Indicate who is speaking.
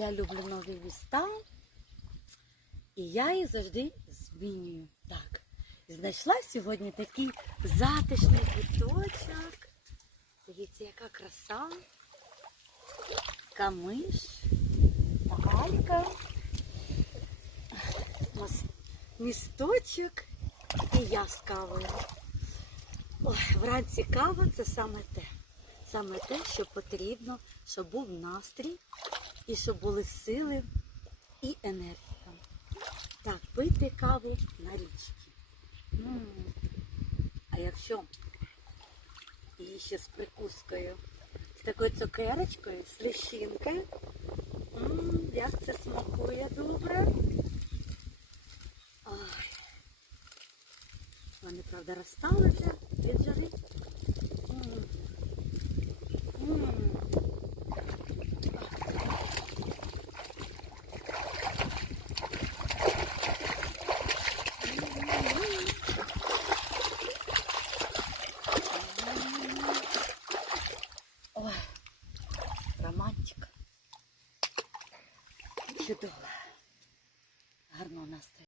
Speaker 1: Я люблю нові міста. І я їх завжди змінюю. Так. Знайшла сьогодні такий затишний квіточок. Дивіться, яка краса. Камиш, галька, місточок і я з кавою. Ой, вранці кава це саме те. Саме те, що потрібно, щоб був настрій і щоб були сили і енергія. Так, пити каву на річці. А якщо її ще з прикускою, з такою цукерочкою, з лещинкою, м, як це смакує добре. Ой. Вони, правда, розстали вже від жари. М. М. Ой, романтика. Чудово. Гарного настрою.